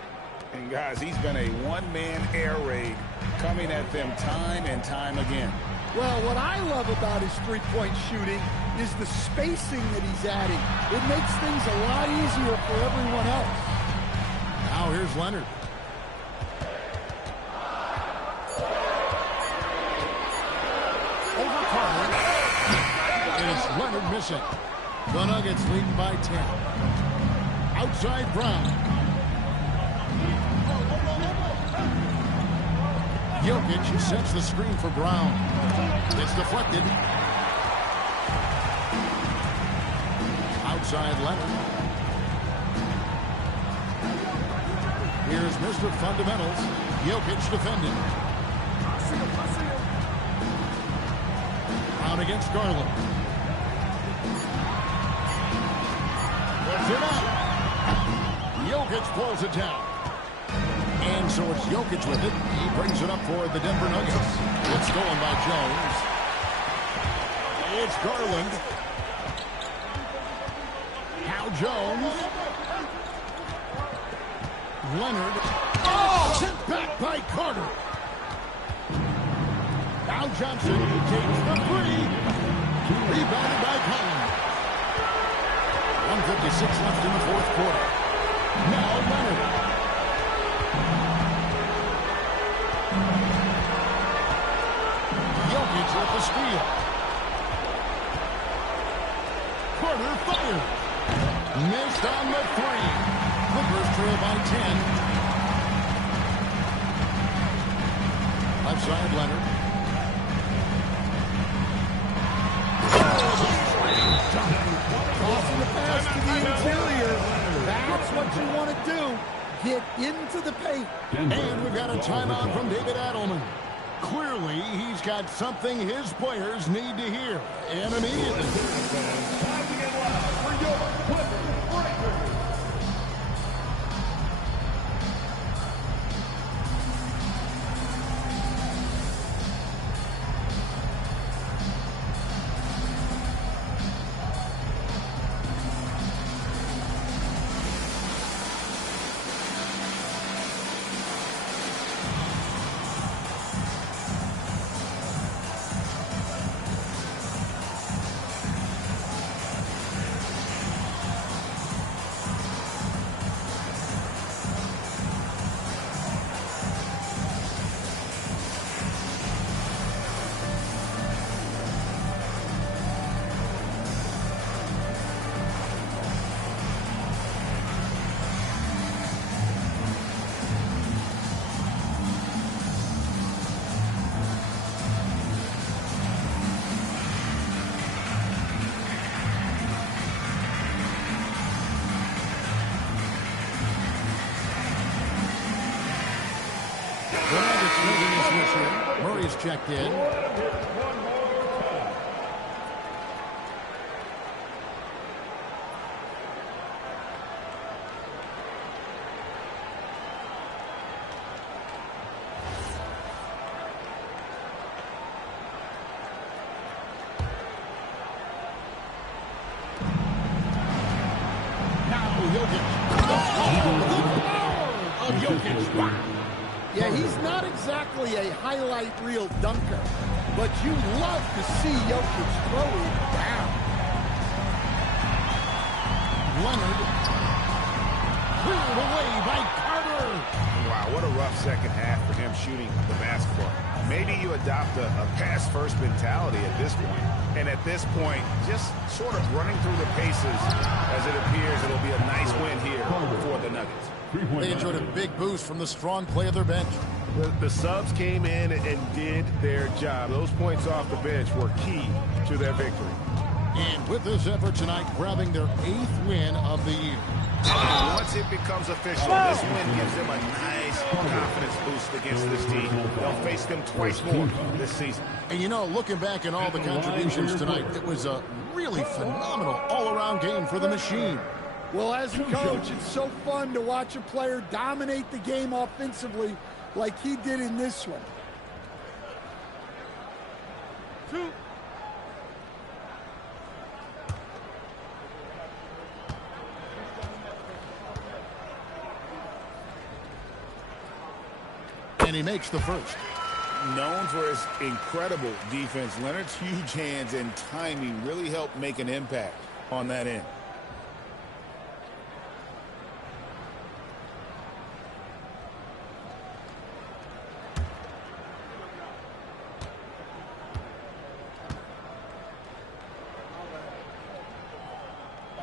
And guys, he's been a one-man air raid coming at them time and time again. Well, what I love about his three-point shooting is the spacing that he's adding. It makes things a lot easier for everyone else. Now here's Leonard. Over Carter. And it's Leonard missing. The Nuggets leading by 10. Outside Brown. Jokic sets the screen for Brown. It's deflected. Outside Leonard. Here's Mr. Fundamentals. Jokic defending. Brown against Garland. Puts it up. Jokic pulls it down. And so it's Jokic with it. He brings it up for the Denver Nuggets. It's stolen by Jones. It's Garland. Now Jones. Leonard. Oh! Sent back by Carter. Now Johnson takes the 3. Rebounded by Collins. 1:56 left in the fourth quarter. Now Leonard. Jokic with the steal. Carter fired. Missed on the 3. Clippers trail by 10. Left side, Leonard. Crossing the pass to the interior. That's what you want to do. Get into the paint. And we've got a timeout from David Adelman. Clearly, he's got something his players need to hear. And immediately. Time to get loud for your Clippers Breakers. is checked in. Yeah, he's not exactly a highlight reel dunker, but you love to see Jokic throw it down. Leonard. Cleared away by Carter. Wow, what a rough second half for him shooting the basketball. Maybe you adopt a pass-first mentality at this point. And at this point, just sort of running through the paces as it appears it'll be a nice win here for the Nuggets. They enjoyed a big boost from the strong play of their bench. The subs came in and did their job. Those points off the bench were key to their victory. And with this effort tonight, grabbing their 8th win of the year. And once it becomes official, this win gives them a nice confidence boost against this team. They'll face them twice more this season. And you know, looking back at all the contributions tonight, it was a really phenomenal all-around game for the Machine. Well, as a coach, it's so fun to watch a player dominate the game offensively like he did in this one. And he makes the first. Known for his incredible defense, Leonard's huge hands and timing really helped make an impact on that end.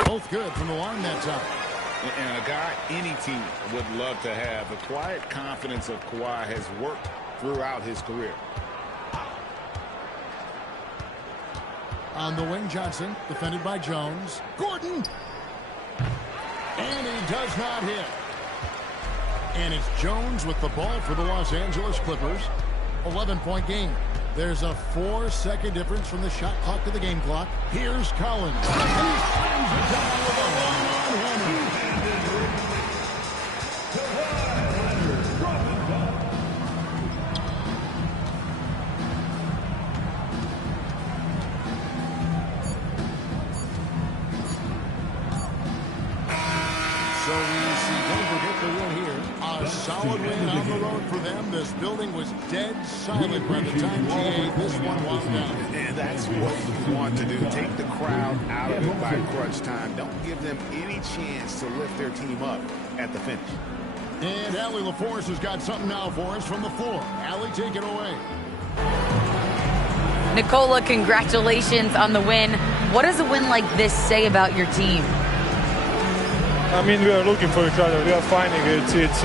Both good from the line that time. And a guy any team would love to have. The quiet confidence of Kawhi has worked throughout his career. On the wing, Johnson, defended by Jones. Gordon! And he does not hit. And it's Jones with the ball for the Los Angeles Clippers. 11-point game. There's a 4-second difference from the shot clock to the game clock. Here's Collins. He slams it down with a long one-hander. So we see Denver get the win here. A solid win on the road for them. This building was dead silent by the time GA this one wound down. And that's what you want to do. Take the crowd out of it by crunch time. Don't give them any chance to lift their team up at the finish. And Allie LaForce has got something now for us from the floor. Allie, take it away. Nikola, congratulations on the win. What does a win like this say about your team? I mean, we are looking for each other. We are finding it. It's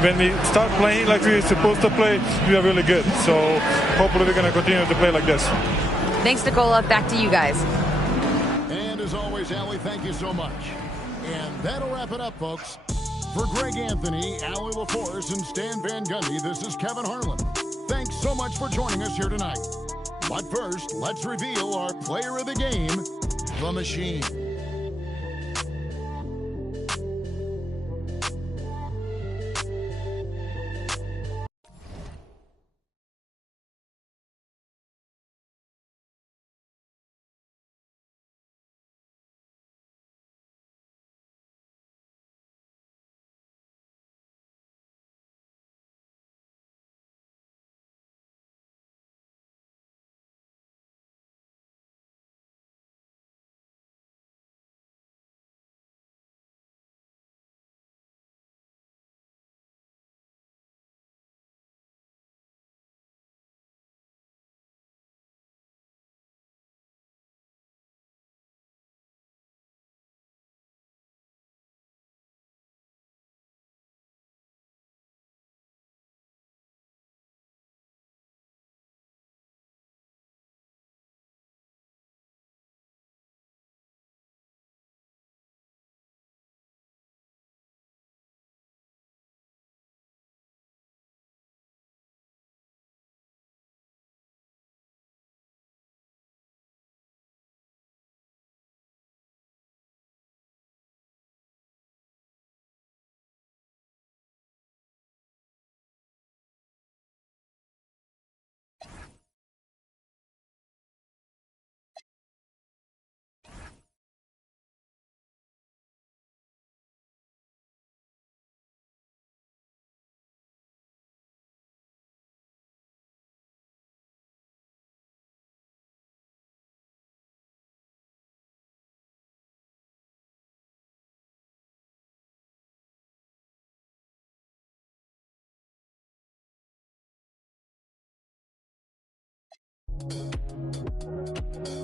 when we start playing like we're supposed to play, we are really good. So hopefully we're going to continue to play like this. Thanks, Nikola. Back to you guys. And as always, Allie, thank you so much. And that'll wrap it up, folks. For Greg Anthony, Allie LaForce, and Stan Van Gundy, this is Kevin Harlan. Thanks so much for joining us here tonight. But first, let's reveal our player of the game, the Machine.